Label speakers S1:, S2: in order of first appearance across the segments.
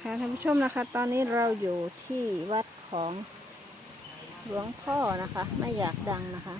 S1: ค่ะท่านผู้ชมนะคะตอนนี้เราอยู่ที่วัดของหลวงพ่อนะคะไม่อยากดังนะคะ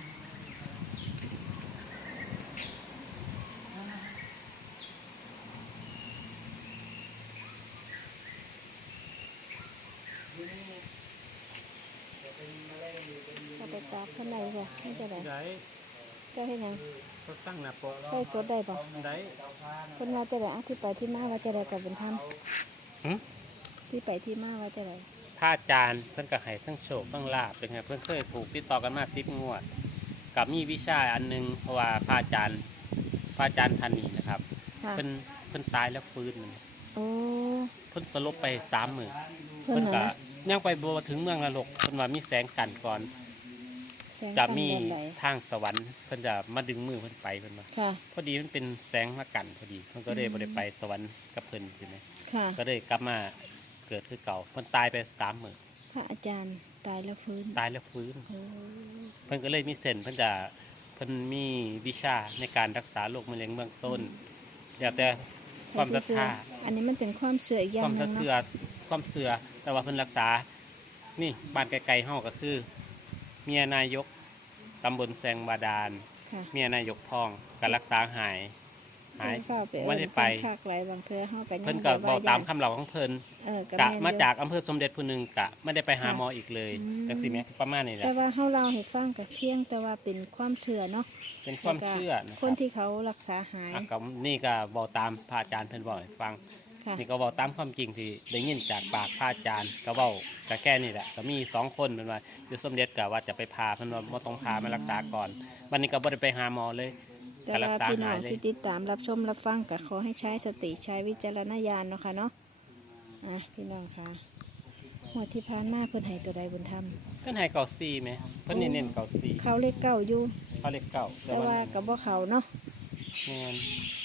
S1: จะไปตากข้างในค่ะไม่จะได้เจ้าให้ยัง
S2: ก็ตั้งหน้าปก
S1: ใช่สดได้ปะ
S2: ได้
S1: คนว่าจะได้ที่ไปที่มาว่าจะได้กับเป็นธรรมที่ไปที่มาว่าจะได้
S2: พระอาจารย์เพิ่นก็ให้ทั้งโชคทั้งลาภเป็นไงเพิ่นเคยถูกติดต่อกันมา10 งวดกับมีวิชาอันนึงเพราะว่าพระอาจารย์ท่านนี้นะครับเพิ่นตายแล้วฟื้นมัน
S1: โอ้
S2: เพิ่นสลบไป3 มื้อ
S1: เพิ่
S2: เพิ่
S1: น
S2: นก็ยังไปบ่ถึงเมืองนรกเพิ่นว่ามีแสงกันก่อนจะมีทางสวรรค์เพิ่นจะมาดึงมือเพิ่นไปเพิ่นว่าพอดีมันเป็นแสงมากันพอดีเพิ่นก็เลยบ่ได้ไปสวรรค์กับเพิ่นใช่ไหมก็เลยกลับมาเกิดคือเก่าเพิ่นตายไป3 มื้อ
S1: พระอาจารย์ตายแล้วฟื้น
S2: เพิ่นก็เลยมีเส้นเพิ่นมีวิชาในการรักษาโรคมะเร็งเบื้องต้นแล้วแต่ความศรัทธา
S1: อันนี้มันเป็นความเชื่ออีกอย่างนึงเนาะ
S2: ความเชื่อแต่ว่าเพิ่นรักษานี่บ้านไกลๆเฮาก็คือเมียนายกตำบลแซงบาดาลเมียนายกทองก็รักษาหายไม่ได้ไปเพิ่นก็บอกตามคำเล่าของเพิ่นกะมาจากอำเภอสมเด็จผู้หนึ่งกะไม่ได้ไปหาหมออีกเลยจังซี่แม่ประมาณนี้แหละ
S1: แต่ว่าเฮาเล่าให้ฟังก็เพียงแต่ว่าเป็นความเชื่อเนาะ
S2: เป็นความเชื่อนะครับ
S1: คนที่เขารักษาหาย
S2: นี่ก็บอกตามพระอาจารย์เพิ่นบอกให้ฟังนี่ก็บอกตามความจริงที่ได้ยินจากปากพระอาจารย์ก็เว้าก็แค่นี้แหละก็มี2 คนเพิ่นว่าอยู่สมเด็จก็ว่าจะไปพาเพิ่นว่าบ่ต้องพามารักษาก่อนวันนี้ก็บ่ได้ไปหาหมอเลย
S1: แต่ว่าพี่น้องที่ติดตามรับชมรับฟังก็ขอให้ใช้สติใช้วิจารณญาณเนาะค่ะเนาะพี่น้องค่ะหัวที่ผ่านมาเพิ่นให้ตัวใดบุญธรรม
S2: เพิ่นให้เก่า4มั้ยเพิ่นเน้นเก่า4
S1: เขาเลข9อยู่
S2: เขาเลข9
S1: แต่ว่าก็บ่เข้าเนาะ
S2: แม่น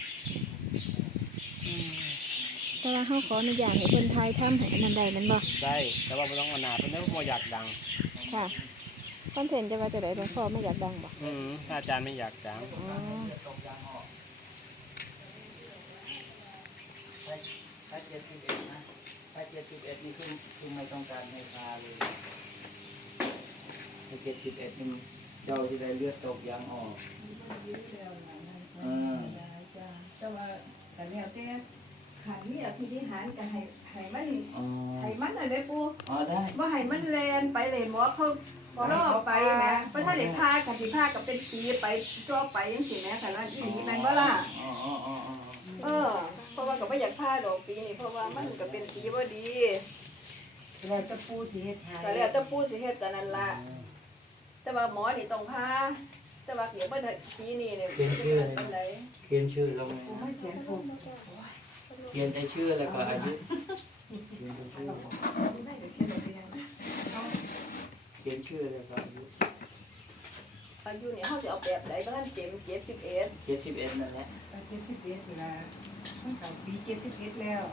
S1: แต่ว่าเฮาขออนุญาตให้เพิ่นทายทำให้อันนั้นได้มันบ่
S2: ได้แต่ว่าบ่ต้องเอาหน้าเพิ่นบ่อยากดัง
S1: ค่ะคอนเทนต์จะว่าจะได้หลวงพ่อไม่อยากดังบ่
S2: อาจารย์ไม่อยากดัง
S3: ถ้า71นะถ้า71นี่คือไม่ต้องการให้พาเลยถ้า71นี่เจ้าที่ได้เลือดตกยางออก
S4: แต่ว่าแต่เนี่ยแต่ขันนี่อภินิหารจะให้มันอะไรปู
S3: ได้
S4: ว่าให้มันแลนไปเลยหมอเขาล่อไปแม่เพราะถ้าเด็กพากับที่พากับเป็นปีไปจ่อไปยังสิแม่ขนาดอีนี้แม่นบ่ล่ะเพราะว่าก็ไม่อยากพาดอกปีนี่เพราะว่ามันก็เป็นปีบ่ดี
S3: แล้วตะปูสิเฮ็ดให้
S4: ก็แล้วตะปูสิเฮ็ดกันนั่นล่ะแต่ว่าหมอนี่ต้องพาแต่ว่าเดี๋ยวบ่ได้ปีนี้เนี่ย
S3: เขียนชื่อลงเขียนแต่ชื่อแล้วก็อายุเขียนชื่อแล้วก็
S4: อายุเนี่ยเขาจะเอาแบบไหนบ้าง71
S3: นั่นแหละ
S4: 71เวลาตั้งแต่ปี71แล้ว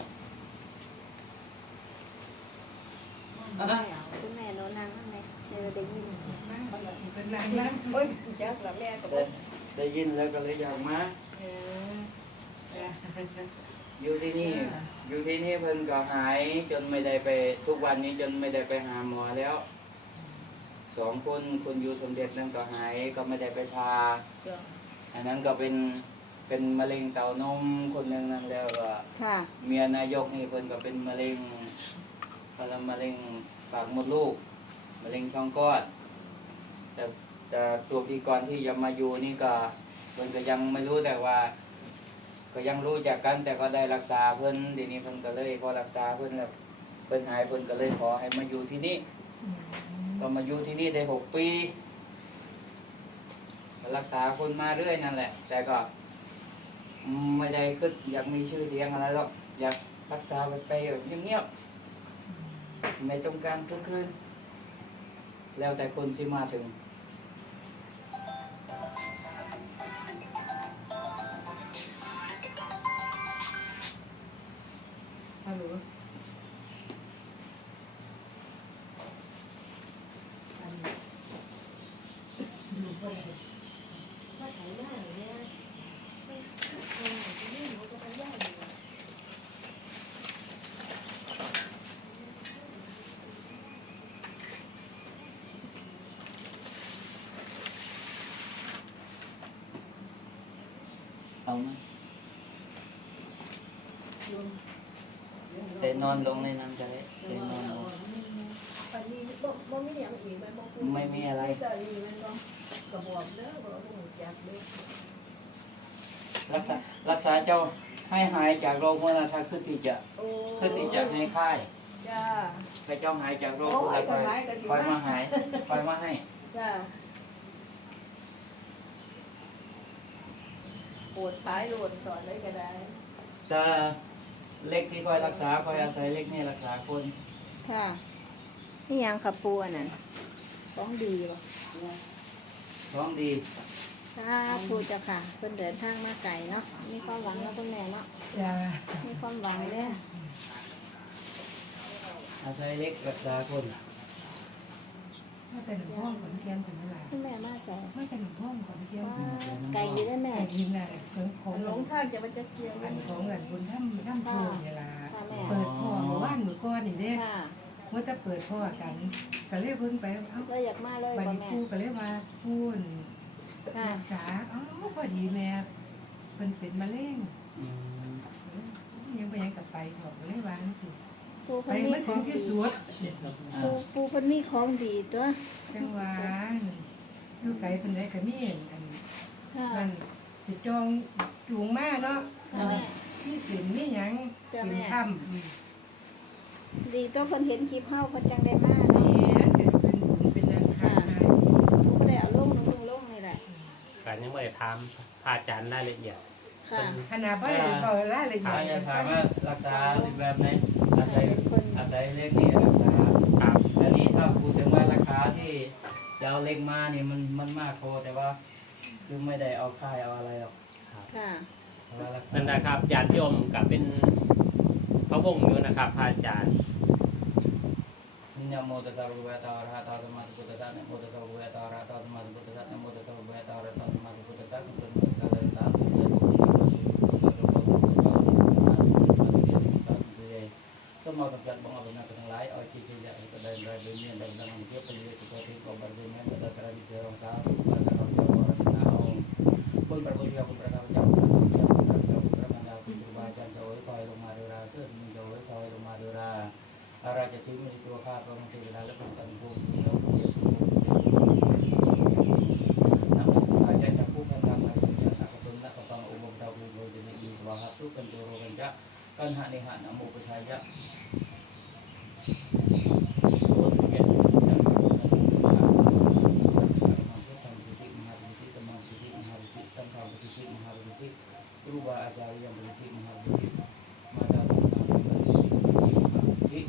S1: คุณแม่โนนางนั่นไงได้ยิน
S4: นั่งเป็นนั่งโอ้ยจักละแม่ก็
S3: ได้ยินแล้วก็เลยอยากมาอยู่ที่นี่เพิ่นก็หายจนไม่ได้ไปทุกวันนี้จนไม่ได้ไปหาหมอแล้ว2 คนอยู่สมเด็จนั่นก็หายก็ไม่ได้ไปพาอันนั้นก็เป็นมะเร็งเต้านมคนนึงนั่นแล้วก็เมียนายกนี่เพิ่นก็เป็นมะเร็งปากมดลูกมะเร็งช่องก้อนแต่ช่วงที่ก่อนที่จะมาอยู่นี่ก็เพิ่นก็ยังไม่รู้แต่ว่าก็ยังรู้จักกันแต่ก็ได้รักษาเพิ่นทีนี้เพิ่นก็เลยพอรักษาเพิ่นแล้วเพิ่นหายเพิ่นก็เลยขอให้มาอยู่ที่นี่ก็มาอยู่ที่นี่ได้6 ปีรักษาคนมาเรื่อยนั่นแหละแต่ก็ไม่ได้คิดอยากมีชื่อเสียงอะไรหรอกอยากรักษาไปแบบเงียบๆไม่ต้องการทุกคืนแล้วแต่คนสิมาถึง
S4: ฮัลโหล
S3: เอาไหมเซนอนลงในนั้นจะได้เซนอนลง
S4: อันนี้บ่มีอย่างอีกไหมบ่
S3: ไม่มีอะไร
S4: ก็ดีมันก็กระบอกเด้อบ่รู้จักเด้อ
S3: รักษาเจ้าให้หายจากโรคมรณะคือที่จะ
S4: โอ้
S3: คือที่จะให้ค่าย
S4: จ้า
S3: ให้เจ้าหายจากโรคมรณะคอยมาหายคอยมาให้
S4: จ้าปวดท้ายโหลดสอนได้ก็ได้
S3: จะเล็กที่คอยรักษาคอยอาศัยเล็กนี่รักษาคน
S1: ค่ะนี่ยังขับปูอันนั้นต้องดีป่ะ
S3: ท้องดี
S1: ถ้าปูจะค่ะเพิ่นเดินทางมาไกลเนาะมีความหวังแล้วคุณแม่เนาะ
S5: จ้า
S1: มีความหวังเนี่ย
S3: อาศัยเล็กรักษาคน
S5: ถ้าเป็นหลวงพ่อขอนแก่นเป็นเวลา
S1: คุณแม่มาใส่
S5: ถ้าเป็นหลวงพ่อขอนแก่น
S1: ว่าไกลอยู่ได้แม่
S5: แต่ยินน่ะของ
S4: หลงทางจะมันจะเคียง
S5: อันของอันบุญถ้ำโพนี่ล่ะ
S1: ค่ะแม่
S5: เปิดพ่อเมื่อวานมื้อก่อนนี่เด้
S1: ค่ะ
S5: ว่าจะเปิดพ่อกันก็เลยเพิ่งไปเอ้า
S1: เราอยากมาเลย
S5: บัด
S1: บ่
S5: นี้
S1: แม่
S5: ครูก็เลยว่าพูน
S1: ค่ะ
S5: รักษาเอ้าพอดีแม่เพิ่นเป็นมะเร็ง
S3: อืม
S5: ยังบ่ยังกลับไปก็เลยวาจังซี่
S1: ปู
S5: ไป
S1: เพิ่นมี
S5: มา
S1: ข
S5: ถึ
S1: อง ง
S5: ที่
S1: ดี
S5: สุด
S1: ปูเพิ่นมีของดีตัว
S5: จังหวะอยู่ไกลเพิ่นได้ก็มีอัน
S1: ค่ะ
S5: มันสิจองจูงมาเนาะ
S1: ค่ะแม่
S5: มีสินมีหยัง
S1: จ้ะ
S5: กิ
S1: แม่
S5: นค่ำ
S1: ดีตัวเพิ่นเห็นคลิปเฮาเพิ่นจังได้มา
S5: แม่
S1: เนาะ
S5: จะเป็นบุญเป็นอันขาดหาย
S1: ปูก็ได้เอาลงนี่แหละ
S2: การยังไม่ได้ถามพระอาจารย์รายละเอียด
S1: ค่ะ
S5: ขนาดว่าบอกรายละเอี
S3: ถาม
S5: ย
S3: จะ
S5: ด
S3: ถามว่ารักษาแบบไหนอาศัย
S1: คน
S3: อาศัยเล็กนี่รักษา
S2: ครับ
S3: อันนี้ถ้าพูดถึงว่าราคาที่จะเอาเล็กมานี่มันมากโพอแต่ว่า คือไม่ได้เอาค่ายเอาอะไรหรอก
S2: ครับ
S1: ค่ะ
S3: เพราะว่ารักษา
S2: นั่นนะครับญาติโยมกับเป็นพระวงศ์อยู่นะครับพระอาจารย์
S3: นะโมตัสสะภะคะวะโตอะระหะโตสัมมาสัมพุทธัสสะนะโมตัสสะภะคะวะโตอะระหะโตสัมมาสัมพุทธัสสะนะโมตัสสะภะคะวะโตอะระหะโตสัมมาสัมพุทธัสสะคุณเป็นพระเจ้าตาเป็นพระผู้มีพระภาคสมมติจัดบังอาจเป็นทั้งหลายเอาชีวิตอย่างกระเด็นไรเบียนดังดังเทียบไปเรื่อยตัวที่กบฏเนี้ยมันจะตระหนักเรื่องสาวประการเจ้าวรสนาองค์คุณพระพุทธเจ้าคุณพระธรรมเจ้าคุณพระเจ้าคุณพระเจ้าคุณพระมารดาคุณครูบาอาจารย์โดยคอยลงมาดูแลเพื่อนมึงโดยคอยลงมาดูแลอะไรจะทิ้งในตัวข้าพระองค์เทวดาและพระตันภูมิเราเรียกนักอาจารย์จะพูดกันตามไปจะสักตุนและก็ต้องอุโมงค์ดาวภูมิจะมีอีกว่าครับทุกกันตัวโรกันจะกันหาในหานะโมปชายะ ครูบาอาจารย์yang berhenti menghargai mata berhenti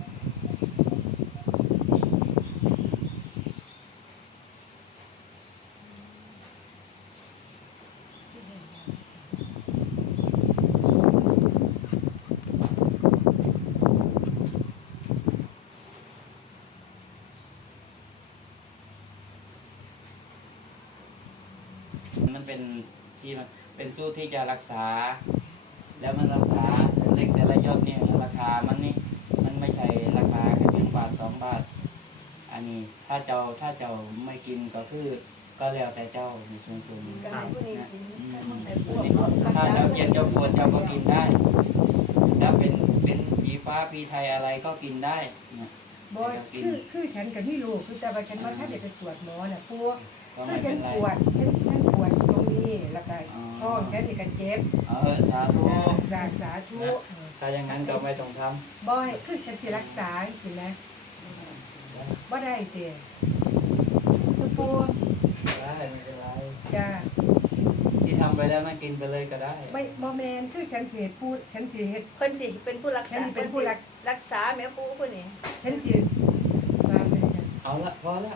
S3: มันเป็นที่มันเป็นสู้ที่จะรักษา แล้วมันรักษาเล็กแต่ละยอดเนี่ยราคามันนี่มันไม่ใช่ราคาแค่1 บาท 2 บาท อันนี้ถ้าเจ้าไม่กินก็คือก็แล้วแต่เจ้าในส่วนนี้
S4: ก็ให้ผู้นี้กินให้พวก
S3: ถ้าเจ้าเจ็บเจ้าปวดเจ้าก็กินได้ถ้าเป็นผีฟ้าผีไทยอะไรก็กินได้นะ
S5: บ่คือฉันกับนี่ลูกคือแต่ว่าฉันว่าถ้าเด็กไปตรวจหมอน่ะพวก
S3: ก็
S5: ถ้า
S3: ไม่
S5: ฉั
S3: เป็น นไร
S5: ปวดฉันปวดตรงนี้แล้วก็ท้องฉันนี่ก็เจ็บ
S3: สาธุ
S5: สาธุ
S3: ถ้าอย่างนั้นก็ไม่ต้องทำ
S5: บ่ให้คือฉันสิรักษาสินะบ่ได้เด้คือปู
S3: ได้ไม่เป็นไร
S5: จ้า
S3: ที่ทำไปแล้วนั่นกินไปเลยก็ได้
S5: ไม่บ่แม่นคือฉันสิพูดฉันสิเฮ็ด
S4: เพิ่นสิเป็นผู้รักษา
S5: ฉันสิเป็นผู้รัก
S4: ษาแม่ปู่ผู้นี้
S5: ฉันสิว่าไปจ้ะ
S3: เอาละพอละ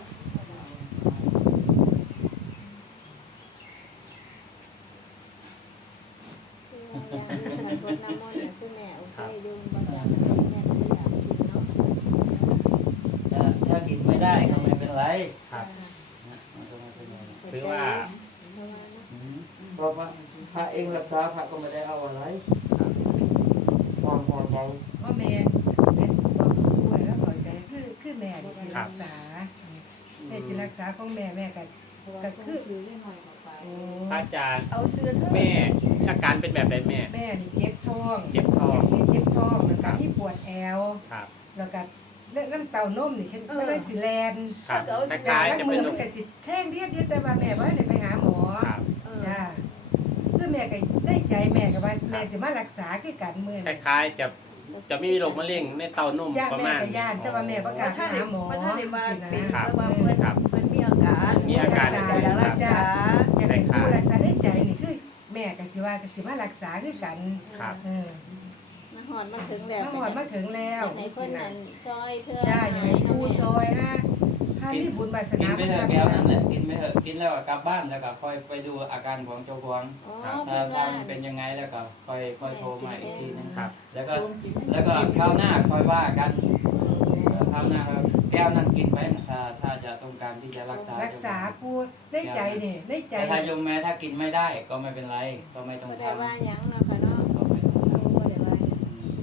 S1: คือว่าอย่างนี้มันรดน้ำมนต์เนี่ยคือแม่โอเคดูบางอย่างแม่ก็ไม่อยากกินเนาะ
S3: ถ้ากินไม่ได้ก็ไม่เป็นไร
S2: ครับ
S3: นะมันก็ไม่เป็นไร
S2: ถือว่า
S3: เพราะว่าพระเองรักษาพระก็ไม่ได้เอาอะไรความพอใจ
S5: พ่อแม่บอกป่วยแล้วปล่อยใจคือแม่นี่สิรักษาแม่สิรักษาของแม่ก็ก็คือ
S2: พระอาจารย์
S4: เอาเสื้อเธอ
S2: แม่อาการเป็นแบบใดแม่
S5: แม่นี่เจ็บท้อง
S2: เจ็บท้อง
S5: เจ็บท้องแล้วก็มีปวดแอว
S2: ครับ
S5: แล้วก็น้ำเต้านมนี่ไม่ได้สิแลน
S2: ครับคล้ายๆจะ
S5: มื
S2: เป็น
S5: อ
S2: โร
S5: มัน
S2: ค
S5: ก็สิแท่งเรียดแต่ว่าแม่ว่าได้ไปหาหมอ
S2: ครับ
S5: จ้าคือแม่ก็ได้ใจแม่ก็ว่าแม่สิมารักษาคือกันมื้อ
S2: ค
S5: นี้
S2: ล้ายๆจะไม่มีโรคมะเร็งในเต้านม
S5: ย่าน
S2: ประ
S5: แม่
S2: มาณ
S5: ก็ย่านแต่ว่าแม่บ่กล้า
S4: ถ้า
S5: หา
S4: ได้
S5: หมอ
S4: ถ้าได้มา
S5: สิ
S4: เป็น
S5: นะ
S4: เพราะว่าเพิ่นมีอาการ
S2: มีอาการ
S4: อยากรักษา
S5: อยากให้ผู้รักษาได้ใจนี่คือแม่ก็สิว่าก็สิมารักษาคือกัน
S2: ครับ
S1: มาหอดมาถึงแล้ว
S5: มาหอดมาถึงแล้ว
S1: ในเพิ่นนั่นซอยเธอ
S5: ได้อยากให้ผู้ซอยฮะถ้ามีบุญวาส
S3: กิ
S5: นาน
S3: ไปเถอะแก้วนั้นแหละกินไปเถอะกินแล้วก็กลับบ้านแล้วก็ค่อยไปดูอาการของเจ้าของ
S1: อ๋อ
S3: ถ้า
S1: เพิ่นว่า
S3: มันเป็นยังไงแล้วก็ค่อยโทรมาอีกทีนึง
S2: ครับ
S3: แล้วก็คราวหน้าค่อยว่ากันคราวหน้าครับแก้วนั้นกินไปถ้าจะต้องการที่จะรักษา
S5: รักษาผู้ได้ใจนี่ได้ใจ
S3: แต่ถ้าโยมแม้ถ้ากินไม่ได้ก็ไม่เป็นไรก็ไม่ต้อง
S1: บ่
S3: ท
S1: ได้ว่าหยังเนาะค่ะเนาะ
S3: ำก็ไม่ต้องท
S1: บ่ได้ว่าหยัง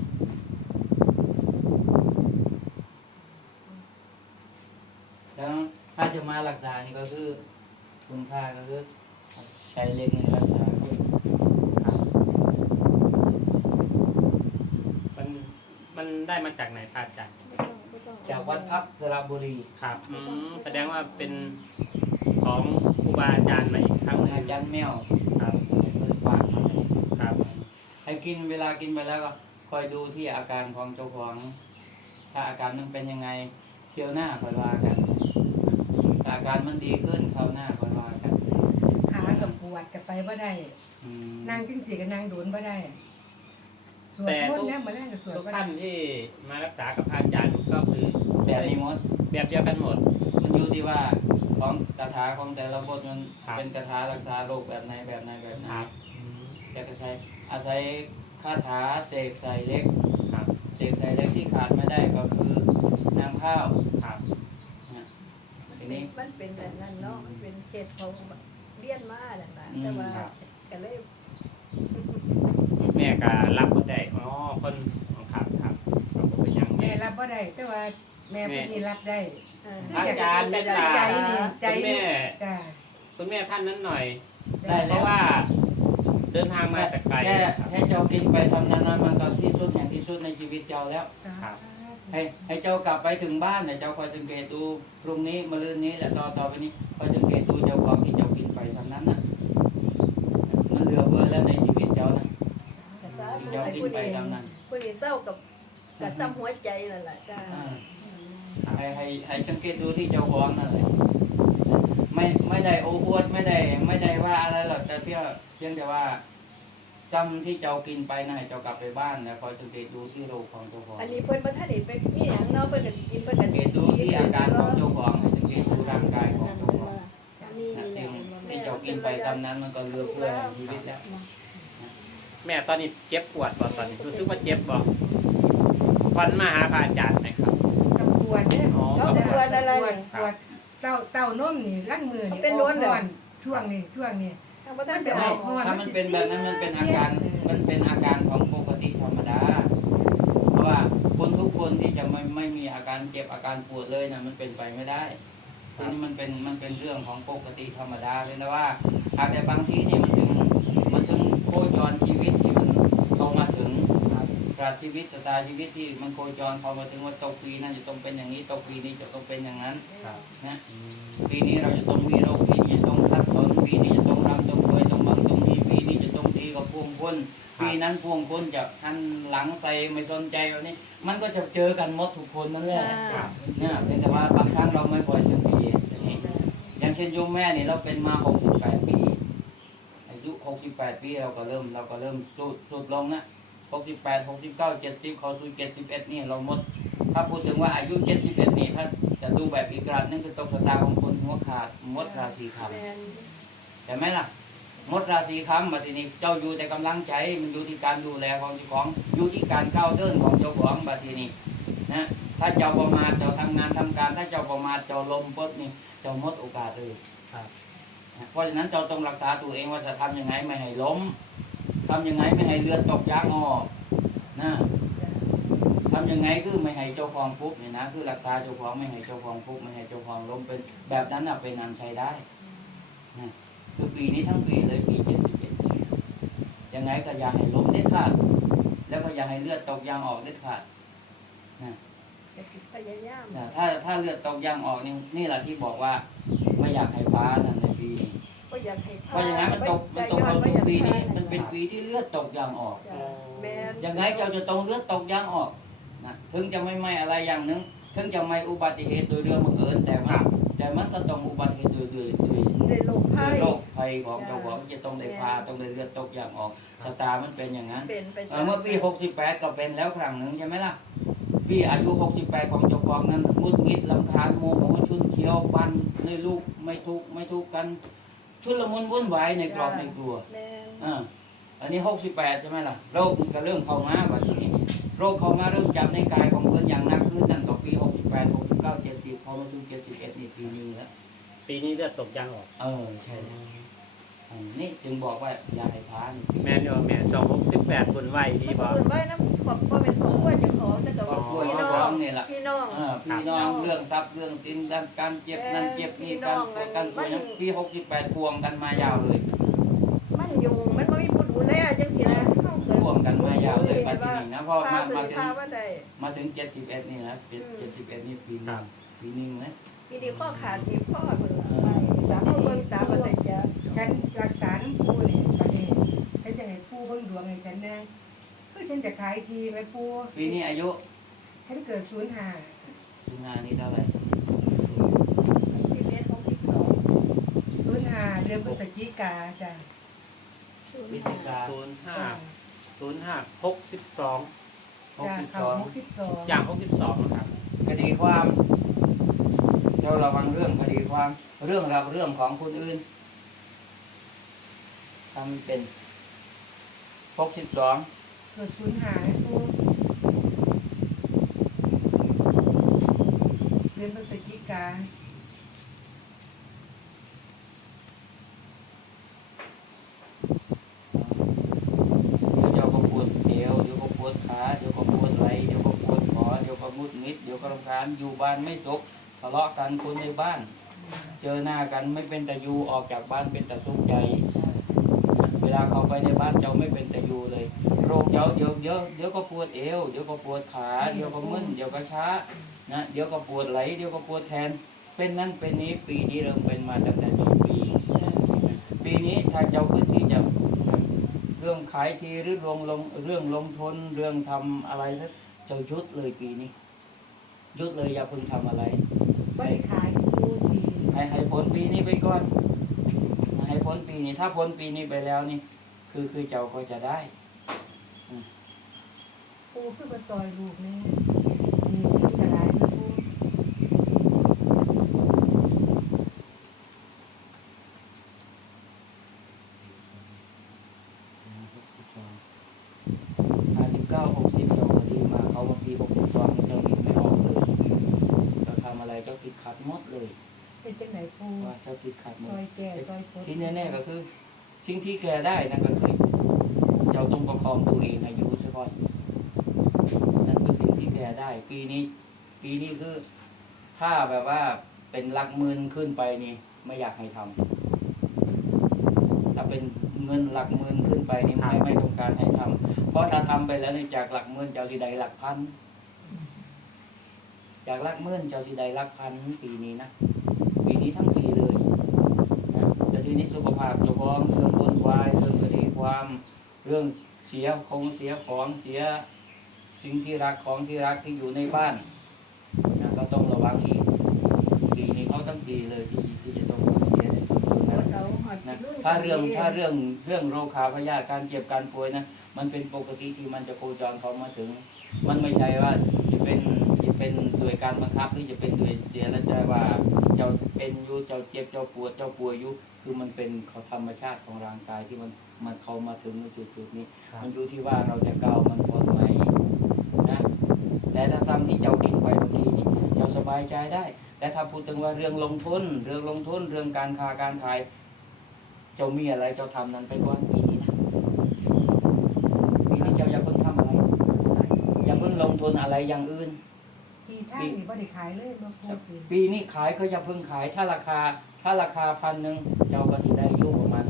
S3: ำแล้วถ้าจะมารักษานี่ก็คือคุณค่าก็คือใช้เล็กในรักษาคือ
S2: มันได้มาจากไหนพระอาจารย์
S1: บ่ต้อง
S3: จากวัดพักสระบุรี
S2: ครับแสดงว่าเป็นของครูบาอาจารย์มาอีกครั้งหนึง
S3: อาจารย์แมว
S2: ครับ
S3: ฝากมาให้
S2: ครับ
S3: ให้กินเวลากินไปแล้วก็คอยดูที่อาการของเจ้าของถ้าอาการมันเป็นยังไงเที่ยวหน้าคอยว่ากันถ้าอาการมันดีขึ้นคราวหน้าคอยว่ากัน
S5: ขากับปวดกับไปบ่ได้
S3: อืม
S5: นางจึงสิกับนางโดนบ่ได้สวด
S2: แต่
S5: มน
S2: ทุ
S5: ต์
S2: ก
S5: นะมาแรกก็สวด
S2: ทุก
S5: บ่ได้
S2: ท่านที่มารักษากับพระอาจารย์ก็คือ
S3: แบบนี้มด
S2: แบบเดียวกันหมด
S3: มันอยู่ที่ว่าของคาถาของแต่ละบทมัน
S2: ครับ
S3: เป็นคาถารักษาโรคแบบไหนแบบไหนแบบไหน
S2: ครับ
S3: แกก็ใช้อาศัยคาถาเสกใส่เล็ก
S2: ครับ
S3: เสกใส่เล็กที่ขาดไม่ได้ก็คือนางข้าว
S2: ครับ
S3: นะทีนี้
S4: มันเป็นแบบนั้นเนาะมันเป็นเขตของเลี้ยนมานั่นน่ะแต่ว่าก็เลย
S2: แม่ก็รับบ่ได้อ๋อคนของครับครับก็บ่เป็นหยัง
S5: แม่
S2: แม่
S5: รับบ่ได้แต่ว่าแม่เพิ่นนี่รับได้
S2: พระอาจารย์
S5: ใจ
S2: ได้
S5: ใจ
S2: สา
S5: นี่ใจ
S2: คุณแม่
S5: จ้า
S2: คุณแม่ท่านนั้นหน่อย
S3: ได้
S2: เพ
S3: แล้ว
S2: ราะว่าเดินทางมาแต่ไกล
S3: แค่เจ้ากินไปสำนักนั้นมันก็ที่สุดอย่างที่สุดในชีวิตเจ้าแล้ว
S2: ครับ
S3: ให้เจ้ากลับไปถึงบ้านเนี่ยเจ้าคอยสังเกตดูพรุ่งนี้มะรืนนี้และต่อไปนี้คอยสังเกตดูเจ้าของที่เจ้ากินไปสำนั้นน่ะมันเหลือเฟือแล้วในชีวิตเจ้านะที่เจ้ากินไปสำนั้น
S4: ผู้ที่เศร้ากับซ้ำหัวใจนั่นแหละจ้า
S3: ให้สังเกตดูที่เจ้าของนั่นแหละไม่ได้โอ้อวดไม่ได้ว่าอะไรหรอกแต่เพียงแต่ว่าซ้ำที่เจ้ากินไปนะให้เจ้ากลับไปบ้านแล้วคอยสังเกตดูที่โรคของเจ้าของ
S4: อันนี้เพิ่นบ่ทันได้ไปมีหยังเนาะเพิ่นก็สิกินเพิ่นก็
S3: สังเก
S4: สิ
S3: ตดูที่อาการของเจ้าของให้สังเกตดูร่างกายของ
S1: นั่น
S3: เจ้า
S1: เพิ่น
S3: ของ
S1: ว่ามี
S3: นะ
S1: แล้
S3: สิ่
S1: ว
S3: ง
S1: มันบ่
S3: ที่เจ้ากินไปซ้ำนั้นมันก็เหลือเฟือแห่งชีวิตแล้ว
S2: แม่ตอนนี้เจ็บปวดบ่ตอนนี้รู้สึกว่าเจ็บบ่วันมาหาพระอาจารย์ไหมครับ
S5: กับปวดเนี่ย
S2: อ๋อ
S4: แล้วปวดอะไร
S5: ปวดปวดเต้านมนี่ลังมือนี่
S4: เป็นล้วนเหรอ
S5: ช่วงนี้
S4: ทางบ่ทันได้อ
S3: ไม่
S4: อก
S3: ถ้ามันเป็นแบบนั้นมันเป็นอาการของปกติธรรมดา เพราะว่าคนทุกคนที่จะไม่มีอาการเจ็บอาการปวดเลยนะมันเป็นไปไม่ได้ทีนี้มันเป็นเรื่องของปกติธรรมดาเป็นแต่ว่าหากแต่บางทีนี่มันถึงโคจรชีวิตที่มันเข้ามาถึงตราชีวิตสตาชีวิตที่มันโคจรเข้ามาถึงว่าตกปีนั้นจะต้องเป็นอย่างนี้ตกปีนี้จะต้องเป็นอย่างนั้น
S2: ครับ
S3: นะปีนี้เราจะต้องมีโรคปีนี้จะต้องทัดสนปีนี้จะต้องรำต้องรวยต้องบังต้องมีปีนี้จะต้องดีกับพวงพ้นปีนั้นพวงพ้นจะหันหลังใส่ไม่สนใจแบบนี้มันก็จะเจอกันหมดทุกคนนั่นแหละ
S2: ครับ
S3: เนี่ยเพียงแต่ว่าบางครั้งเราไม่ค่อยสังเกตอย่างนี้อย่างเช่นโยมแม่นี่เราเป็นมา68 ปีอายุ68 ปีเราก็เริ่มสุดลงนะ68 69 70เข้าสู่71นี่เราหมดถ้าพูดถึงว่าอายุ71นี่ถ้าจะดูแบบอีกราดนึงคือตกชะตาของคนหัวขาดมดราศีคำ
S4: แม่น
S3: ใช่ไหมล่ะมดราศีคำมาทีนี้เจ้าอยู่แต่กำลังใจมันอยู่ที่การดูแลของเจ้าของอยู่ที่การก้าวเดินของเจ้าของมาทีนี้นะถ้าเจ้าประมาทเจ้าทำงานทำการถ้าเจ้าประมาทเจ้าลมปุ๊บนี่เจ้าหมดโอกาสเลย
S2: ครับ
S3: นะเพราะฉะนั้นเจ้าต้องรักษาตัวเองว่าจะทำยังไงไม่ให้ล้มทำยังไงไม่ให้เลือดตกยางออกนะทำยังไงคือไม่ให้เจ้าของฟุบเนี่ยนะคือรักษาเจ้าของไม่ให้เจ้าของฟุบไม่ให้เจ้าของล้มเป็นแบบนั้นน่ะเป็นอันใช้ได้นะคือปีนี้ทั้งปีเลยปี71ยังไงก็อย่าให้ล้มเด็ดขาดแล้วก็อย่าให้เลือดตกยางออกเด็ดขาดนะ
S4: พยายาม
S3: นะถ้าเลือดตกยางออกนี่แหละที่บอกว่าไม่อยากให้ฟ้านั่นในปีนี้
S4: ก็อยากให้
S3: เพราะอย่างนั้นมันตกเข้าสู่ปีนี้มันเป็นปีที่เลือดตกยางออก
S4: แม่น
S3: ยังไงเจ้าจะต้องเลือดตกยางออกนะถึงจะไม่อะไรอย่างหนึงถึงจะไม่อุบัติเหตุโดยเรื่องบังเอิญแต่มันก็ต้องอุบัติเหตุโดย
S4: ได้โรคภัย
S3: โรคภัยของเจ้าของจะต้องได้พาต้องได้เลือดตกยางออกชะตามันเป็นอย่างนั้น
S4: เป็นไป
S3: เมื่อปี68ก็เป็นแล้วครั้งหนึ่งใช่ไหมล่ะปีอายุ68ของเจ้าของนั้นมุดมิดลำคาญโมโหชุนเฉียวปันในลูกไม่ทุกกันชุลมุนวุ่นวายในครอบในครัว
S4: แม่น
S3: อันนี้68ใช่ไหมล่ะโรคนี่ก็เริ่มเข้ามาแบบนี้โรคเข้ามาเริ่มจับในกายของเพื่อนอย่างหนักขึ้นตั้งแต่ปี68 69 70พอมาถึง71นี่ปีนี้แล้ว
S2: ปีนี้เลือดตกยางออก
S3: ใช่นี่จึงบอกว่าอย่าให้ท้านี่
S2: แม่นอยู่แม่268บนไหวดีบ่
S4: มันไว้นะขอบบ่เป็นของว่าเจ้าของแต่ก็
S3: ครอบครัว
S4: พี่
S3: เจ้า
S4: น้
S3: ข
S4: อ
S3: อง งนี่แหละ
S4: พี่น้อง
S3: พี่น้องเรื่องทรัพย์เรื่องสินการเจ็บนั่นเจ็บนี่การป่วยนั้นปี68พวงกันมายาวเลย
S4: มันยุงมันบ่มีผู้ดูแลจังซี่นะ
S3: พวงกันมายาวเลยมาที่นี่นะพอมาถึง
S4: ว่าได้
S3: มาถึง71นี่นะ71นี่ปีนึงปีนึงนะ
S4: ปีนี้ข้อขาดมีข้อเพิ่นตามเพิ่นตามว่าได้จะ
S5: ฉันรักษาน้ำปูนี่ประเด็นฉันจะให้ปูเบิ่งดวงให้ฉันแน่คือฉันจะขายทีไหมปู
S3: ปีนี้อายุ
S5: ฉันเกิด05
S3: ปีหน้านี่เท่าไหร่
S4: ปีนี้ของที่2
S5: 05เดือนพฤศจิกาจ้ะ
S3: วิจิกา
S2: 05 62
S5: จ้ะเข้า
S3: 62
S2: อย่าง62นะครับ
S3: คดีความเจ้าระวังเรื่องคดีความเรื่องของคนอื่นทำเป็น62
S5: 62เกิด05ให้ปูเดือนพฤศจิกา
S3: เดี๋ยวก็ปวดเอวเดี๋ยวก็ปวดขาเดี๋ยวก็ปวดไหล่เดี๋ยวก็ปวดคอเดี๋ยวก็มุดมิดเดี๋ยวก็รำคาญอยู่บ้านไม่สุขทะเลาะกันคนในบ้าน เจอหน้ากันไม่เป็นตะยูออกจากบ้านเป็นตะสุขใจ เวลาเข้าไปในบ้านเจ้าไม่เป็นตะยูเลย โรคเจ้าเดี๋ยวก็ปวดเอวเดี๋ยวก็ปวดขาเดี๋ยวก็มึนเดี๋ยวก็ช้านะเดี๋ยวก็ปวดไหล่เดี๋ยวก็ปวดแทนเป็นนั่นเป็นนี้ปีนี้เริ่มเป็นมาตั้งแต่ต้นปี ปีนี้ถ้าเจ้าขึ้นที่จะเรื่องขายทีหรือเรื่องลงทุนเรื่องทำอะไรสักเจ้ายุดเลยปีนี้ยุดเลยอย่าเพิ่งทำอะไร
S5: บ่ได้ขายปูที
S3: ให้พ้นปีนี้ไปก่อนให้พ้นปีนี้ถ้าพ้นปีนี้ไปแล้วนี่คือเจ้าก็จะได้
S5: ปูคือมาซอยลูกนี่มีสิ่งกระไรนะปู
S3: 59 60พอดีมาเขามาปี62เจ้าคิดไม่ออกเลยเราทำอะไรเจ้าคิดขัดหมดเลย
S5: เป็นจังไหนปู
S3: ว่าเจ้าคิดขัดหม
S5: ซ
S3: ด
S5: อยแก่ซอยปด
S3: ที่แน่ๆก็คือสิ่งที่แกได้นั่นก็คือเจ้าต้องประคองตัวเองอายุซะก่อนนั่นคือสิ่งที่แกได้ ปีนี้คือถ้าแบบว่าเป็นหลักหมื่นขึ้นไปนี่ไม่อยากให้ทำถ้าเป็นเงินหลักหมื่นขึ้นไปนี่ไม่ต้องการให้ทำเพราะถ้าทำไปแล้วนี่จากหลักหมื่นเจ้าสิได้หลักพันจากหลักหมื่นเจ้าสิได้หลักพันปีนี้นะปีนี้ทั้งปีเลยนะแต่ทีนี้สุขภาพเจ้าของเรื่องวุ่นวายเรื่องคดีความเรื่องเสียของเสียสิ่งที่รักของที่รักที่อยู่ในบ้านนะก็ต้องระวังอีกปีนี้เขาตั้งปีเลยที่จะต้องเสียในส่วนนั้น
S4: เราหอด
S3: นะ
S4: รุ่น
S3: ถ้าเรื่องโรคขาพยาธิการเจ็บการป่วยนะมันเป็นปกติที่มันจะโคจรเข้ามาถึง มันไม่ใช่ว่าจะเป็นโดยการบังคับหรือจะเป็นโดยเดียแล้วใจว่าเจ้าเป็นอยู่เจ้าเจ็บเจ้าปวดเจ้าป่วยอยู่คือมันเป็นธรรมชาติของร่างกายที่มันเข้ามาถึงในจุดนี้ มันอยู่ที่ว่าเราจะก้าวมันพ้นไหมนะแต่ถ้าซ้ำที่เจ้ากินไปเมื่อกี้นี่เจ้าสบายใจได้ แต่ถ้าพูดถึงว่าเรื่องลงทุนเรื่องการค้าการขายเจ้ามีอะไรเจ้าทำนั้นไปก่อนปีนี้นะปีนี้เจ้าอย่าเพิ่งทำอะไรอย่าเพิ่งลงทุนอะไรอย่างอื่น
S5: ที่ทางนี่บ่ได้ขายเลยบ่ปู
S3: ปีนี้ขายก็จะเพิ่งขายถ้าราคา1,000เจ้าก็สิได้อยู่ประมาณ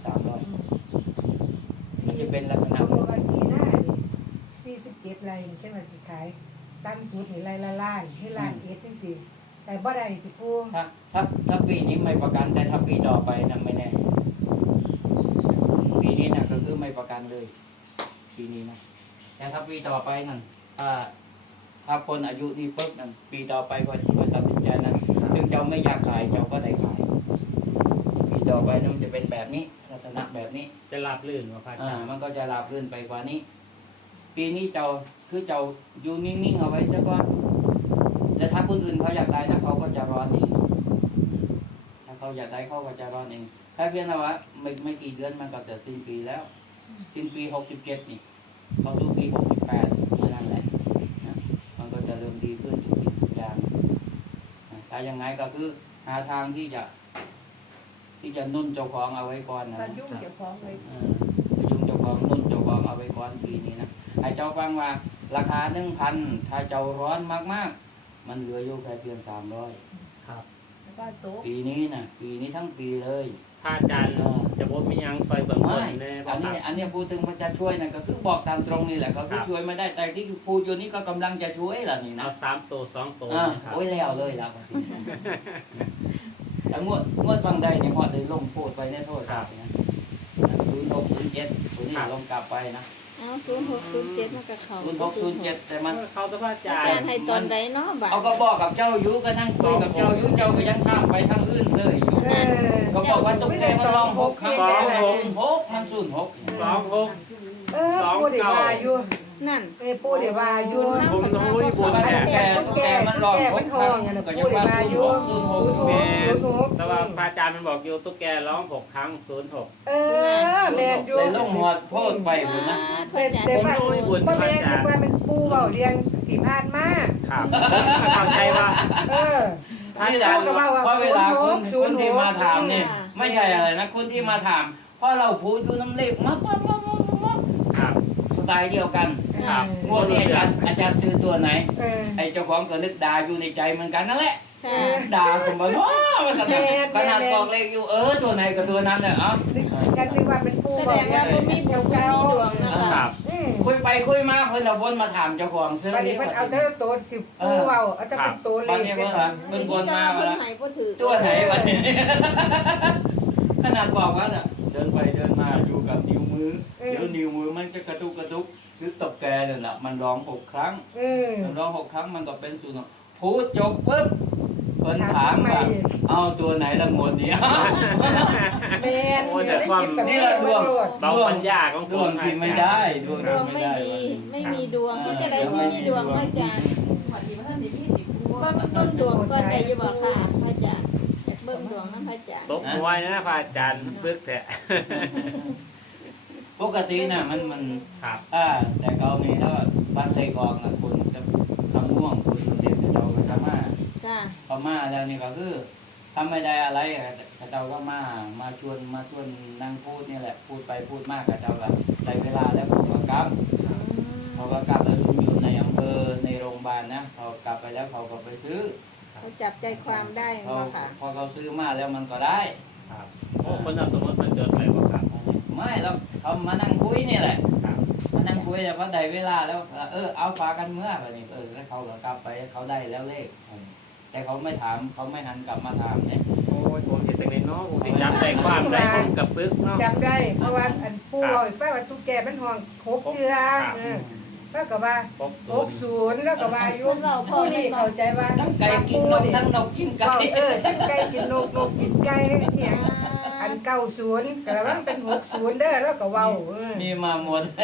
S3: 300มันจะเป็นลักษณะ
S5: เพราะว่าที่หน้านี่47ไร่ใช่ไหมสิขายตั้งสุดนี่ไร่ละล้านให้ล้านเอ็ดจังซี่แต่บ่ได้สิปู
S3: ถ้าปีนี้ไม่ประกันแต่ถ้าปีต่อไปนะไม่แน่ปีนี้นะก็คือไม่ประกันเลยปีนี้นะแต่ถ้าปีต่อไปนั่นถ้าคนอายุนี่ปึ๊บนั่นปีต่อไปก็ตัดสินใจนั่นถึงเจ้าไม่อยากขายเจ้าก็ได้ขายปีต่อไปนั่นมันจะเป็นแบบนี้ลักษณะแบบนี้
S2: จะราบลื่นว่าพระอาจารย์
S3: มันก็จะราบรื่นไปกว่านี้ ปีนี้เจ้าคือเจ้าอยู่นิ่งๆเอาไว้ซะก่อนแต่ถ้าคนอื่นเขาอยากได้นะเขาก็จะร้อนเองถ้าเขาอยากได้เขาก็จะร้อนเองถ้าเพียงแต่ว่าไม่กี่เดือนมันก็จะสิ้นปีแล้ว สิ้นปี67นี่เข้าสู่ปี68เมื่อนั้นแหละนะมันก็จะเริ่มดีขึ้นทุกอย่างถ้ายังไงก็คือหาทางที่จะนุ่นเจ้าของเอาไว้ก่อนนะ
S4: กันยุ่งเก็บของไว้
S3: ยุ่งเจ้าของนุ่นเจ้าของเอาไว้ก่อนปีนี้นะให้เจ้าฟังว่าราคา 1,000 ถ้าเจ้าร้อนมากๆมันเหลืออยู่แค่เพียง300
S2: ครับ
S4: แล้วก็โต๊ะ
S3: ปีนี้นะปีนี้ทั้งปีเลย
S2: พระอาจารย์จะบ่มีหยังซอยเบื้องต้นแน่บ่
S3: อัน
S2: ค
S3: นี้
S2: รับ
S3: อันนี้พูดถึงพระจะช่วยนะก็คือบอกตามตรงนี่แหละก็คือ
S2: ครับ
S3: ช่วยไม่ได้แต่ที่พูดอยู่นี่ก็กำลังจะช่วยล่ะนี่นะ
S2: เอา3ตัว2ตัว ครับ
S3: โอ้ยแล้วเลยแล้วแต่งวดบางใดเนี่ยฮอดได้ลงโทษไปในโทษครับนะ0607ตัวนี้ลงกลับไปนะ
S1: เอา0607มันก็เข้า
S3: 0607แต่มัน
S2: เขาจะพระอา
S1: อา
S2: จาร
S1: จารย์
S2: ย์
S1: ให้ตอนใดเนาะบัด
S3: เอาก็บอกกับเจ้าอยู่ก็นั่งคุยกับเจ้าอยู่เจ้าก็ยังข้ามไปทางอื่นเสยอยู่
S5: เออ
S3: ก็บอกว่าตุ๊กแกมันลอง6ครั้งมัน06
S2: 26
S5: เออปูได้ว่าอยู่
S1: นั่น
S5: ปูได้ว่าอยู่
S2: ผมต้องรู้บุญ
S3: มัน
S2: แท้
S5: ตุ๊กแกมันทองอ่ะนะปูได้ว่าอยู่06
S2: แต่ว่าพระอาจารย์มันบอกอยู่ตุ๊กแกร้อง6 ครั้ง06
S5: เออแม่นอยู่
S3: เลยลงหอดโทษไปพุ่นนะ
S1: พระอาจารย์
S5: แต่ว่าบ่แม่นคือว่ามันปูเว้าเรียงสิพานมา
S2: ครับเข้าใจว่า
S5: เออ
S3: นี่แหละว่าเวลาคนที่มาถามเนี่ยไม่ใช่อะไรนะคนที่มาถามเพราะเราพูดอยู่น้ำเล็กมา
S2: ครับ
S3: สไตล์เดียวกัน
S2: ครับ
S3: งวดนี้อาจารย์ซื้อตัวไหน
S5: เออ
S3: ไอ้เจ้าของก็นึกด่าอยู่ในใจเหมือนกันนั่นแหละ
S1: ค่ะ
S3: ด่าสมบัติว่าขนาดบอกเลขอยู่ตัวไหนก็ตัวนั้นเนี่ยเอ้า
S5: กันนึกว่าเป็นปู
S1: แส
S5: เว้า
S1: ดง
S5: เรีย
S1: ว่าง บ่มีบุญบ่มีดวงนะ
S2: ค
S1: คะ
S2: รับ
S3: คุยไปคุยมาเพิ่นเอาวนมาถามเจ้าของซื้อ
S5: วันนี้มันเอาแต่ตัวสิปูเว้าเอาแต่เป็นตัวเล
S3: วัน
S5: ข
S3: นี้
S5: เป็น
S3: เพิ่นว่าเพิ่นวนมา
S1: เพิ่น
S3: แล้ว
S1: ให้บ่ถือ
S3: ตัวไหนวันนี้ ขนาดบอกว่าน่ะเดินไปเดินมาอยู่กับนิ้วมือเดี๋ยวนิ้วมือมันจะกระตุกคือตบแกเนี่ยแหละมันร้อง6 ครั้ง มันร้อง6 ครั้งมันก็เป็นศูนย์พูดจบปุ๊บเพิ่นถามว่าเอาตัวไหนละงวดนี้
S5: แม่น
S3: นี่แหละดวง
S2: เบาปัญญาของ
S3: ดวงที่ไม่ได้ดวง
S1: ดว
S3: ที่
S1: ง
S3: ไม่
S1: ไม่
S3: ได้
S1: ดีไม่มีดวงที่จะได้สิมีดวงพระอาจารย์
S4: หัวที่มันมีที่ติดปู
S1: เบิ่งดวงก่อนได้อยู่บ่ค่ะพระอาจารย์อยากเบิ่งดวงนำพระอาจารย์
S2: ตบมวยนะพระอาจารย์ปึกแท้
S3: ปกติน่ะมัน
S2: ครับ
S3: แต่เขานี่ถ้าบ้านเลยกองน่ะคุณจะทำม่วงคุณเด็ดเจ้าก็จะมา
S1: จ้า
S3: พอมาแล้วนี่ก็คือถ้าไม่ได้อะไรเจ้าก็มาชวนนั่งพูดนี่แหละพูดไปพูดมากกับเจ้าก็ได้เวลาแล้วผมก็กลับเขาก็กลับแล้วซุ่มอยู่ในอำเภอในโรงพยาบาลนะเขากลับไปแล้วเขาก็ไปซื้อ
S1: เขาจับใจความได้
S3: เขา
S1: บ่ค่ะ
S3: พอเขาซื้อมาแล้วมันก็ได้
S2: ครับโอ้คนเอาสมมติมันเกิดไปบ่ครับ
S3: ไม่แล้วเขามานั่งคุยนี่แหละ
S2: ครับ
S3: มานั่งคุยแล้วพอได้เวลาแล้วเอาฝากันเมื่อแบบนี้แล้วเขาก็กลับไปเขาได้แล้วเลขแต่เขาไม่ถามเขาไม่หันกลับมาถามเนี่ย
S2: โอ้ยผมเห็นแต่ในน้องผมจำใจความได้ผมกับปึกเนาะ
S5: จำได้เพราะว่าอันปูเว้าให้ฟังว่าตุ๊กแกมันห้อง6เทื่อแล้วก็ว่า60แล้วก็ว่าอยู่ผู้นี่เข้าใจว่า
S3: ทั้งไก่กินนกทั้งนกกินไก่
S5: ทั้งไก่กินนกกินไก่เนี่ยอัน90ก็แล้วมันเป็น60เด้อแล้วก็เว้า
S3: มีมาหมด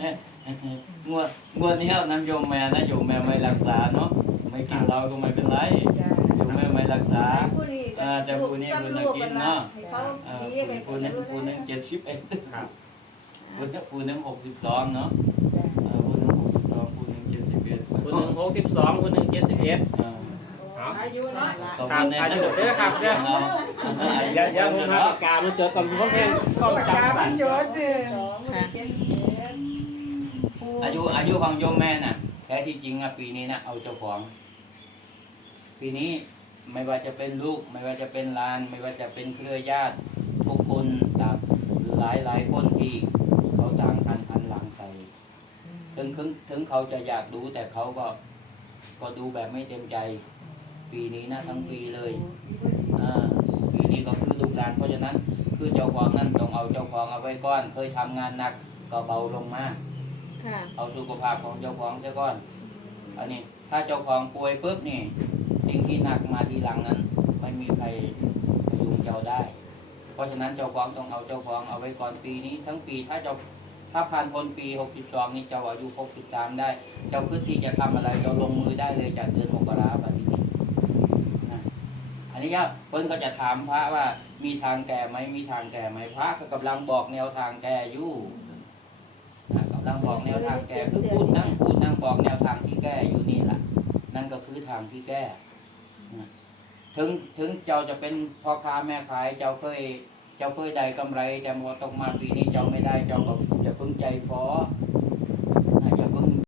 S3: งวดนี้เอาน้ำโยมแม่นะโยมแม่ไม่รักษาเนาะไม่กินเราก็ไม่เป็นไรโยมแม่ไม่รักษา
S4: ผู้นี้
S3: แต่ผู้นี้คุณกินเนาะ
S4: เขาดีเลย
S3: ผู้นึง71
S2: ครับ
S3: ผู้นึง62เนาะผู้นึง62ผู้นึง71
S2: คนหนึ่ง62คนหนึ่ง71เอา
S4: อายุน้อย
S2: ตามอายุเด้อครับเด้อเดี๋ยวผมหาปากกามาจดก่อนผมเองก็
S5: ปากกา
S2: จำ
S5: มั
S2: สั่
S5: น
S2: น
S5: จด
S3: อายุของโยมแม่น่ะแท้ที่จริงปีนี้นะเอาเจ้าของปีนี้ไม่ว่าจะเป็นลูกไม่ว่าจะเป็นหลาน ไม่ว่าจะเป็นเครือญาติทุกคนต่างหลายคนที่เขาต่างหันหลังใส่ถึงเขาจะอยากดูแต่เขาก็ดูแบบไม่เต็มใจ ปีนี้นะทั้งปีเลยปีนี้ก็คือลูกหลาน เพราะฉะนั้นคือเจ้าของนั่นต้องเอาเจ้าของเอาไว้ก่อน เคยทำงานหนักก็เบาลงมาเอาสุขภาพของเจ้าของเสียก่อนอันนี้ถ้าเจ้าของป่วยปุ๊บนี่สิ่งที่หนักมาทีหลังนั้นไม่มีใครพยุงเจ้าได้ เพราะฉะนั้นเจ้าของต้องเอาเจ้าของเอาไว้ก่อนปีนี้ทั้งปีถ้าผ่านพ้นปี62นี่เจ้าอายุ63ได้เจ้าคิดที่จะทำอะไรเจ้าลงมือได้เลยจากเดือนมกราคมนี้นะอันนี้เพิ่นก็จะถามพระว่ามีทางแก้ไหมมีทางแก้ไหมพระก็กำลังบอกแนวทางแก้อยู่กำลังบอกแนวทางแก้คือพูดนั่งบอกแนวทางที่แก้อยู่นี่แหละนั่นก็คือทางที่แก้ถึงเจ้าจะเป็นพ่อค้าแม่ขายเจ้าเคยได้กำไรแต่พอตกมาปีนี้เจ้าไม่ได้เจ้าก็อย่าเพิ่งใจฟ้อ